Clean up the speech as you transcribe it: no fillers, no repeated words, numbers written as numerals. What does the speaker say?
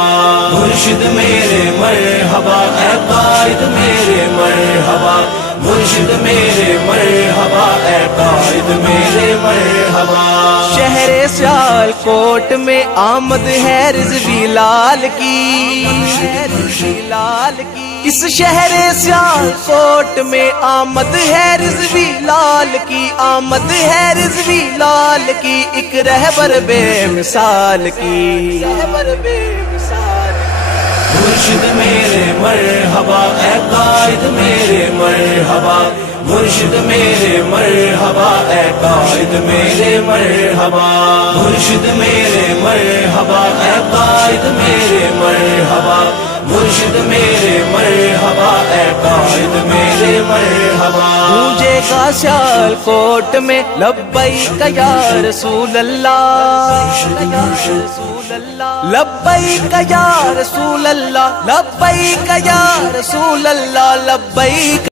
مرحبا مرشد میرے مرحبا اے قائد میرے مرحبا مرشد میرے مرحبا اے قائد میرے مرحبا شہر سیال کوٹ میں آمد ہے رضوی لال کی اس شہر سیال کوٹ میں آمد ہے رضوی لال کی آمد ہے رضوی لال کی ایک رہبر بے مثال کی مرشد میرے مرحبا اے قائد میرے مرحبا مرشد میرے مرحبا اے قائد میرے مرحبا مرشد میرے مرحبا اے قائد میرے مرحبا مرشد میرے مرحبا اے قائد میرے مرحبا گونجے گا سیال کوٹ میں لبیک یا رسول اللہ لبیک یا رسول اللہ لبیک یا رسول اللہ لبیک